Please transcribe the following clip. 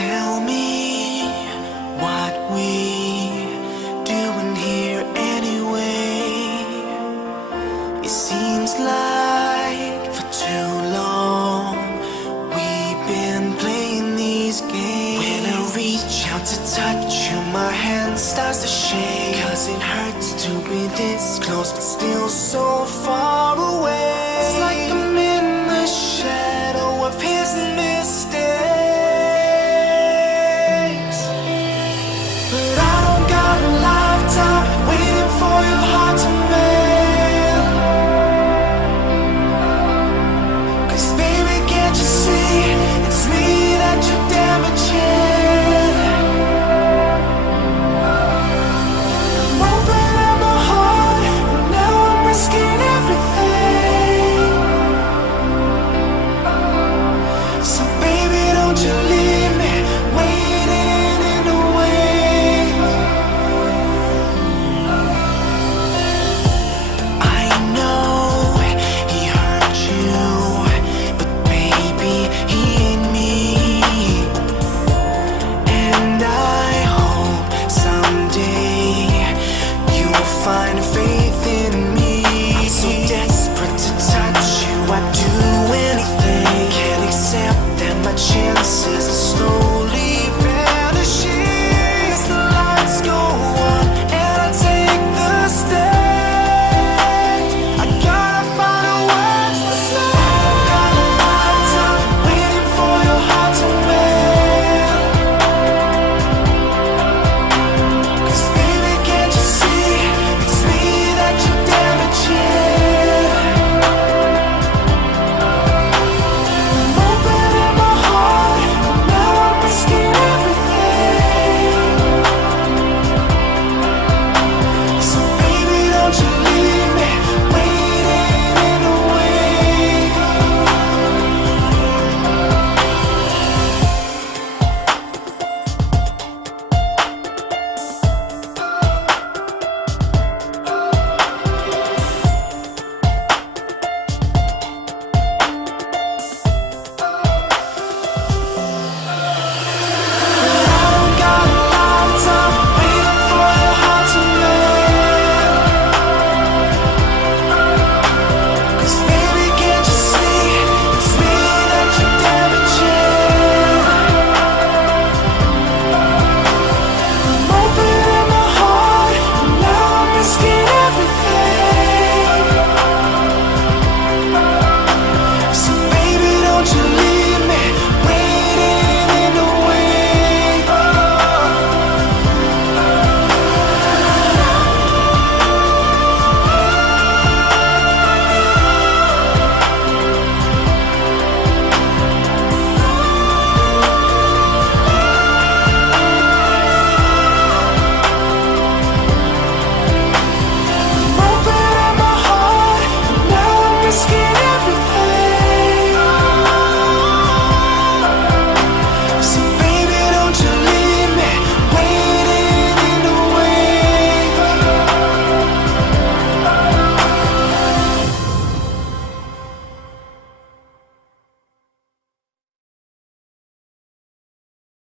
Tell me what we doing here anyway. It seems like for too long we've been playing these games. When I reach out to touch you, my hand starts to shake, 'cause it hurts to be this close but still so far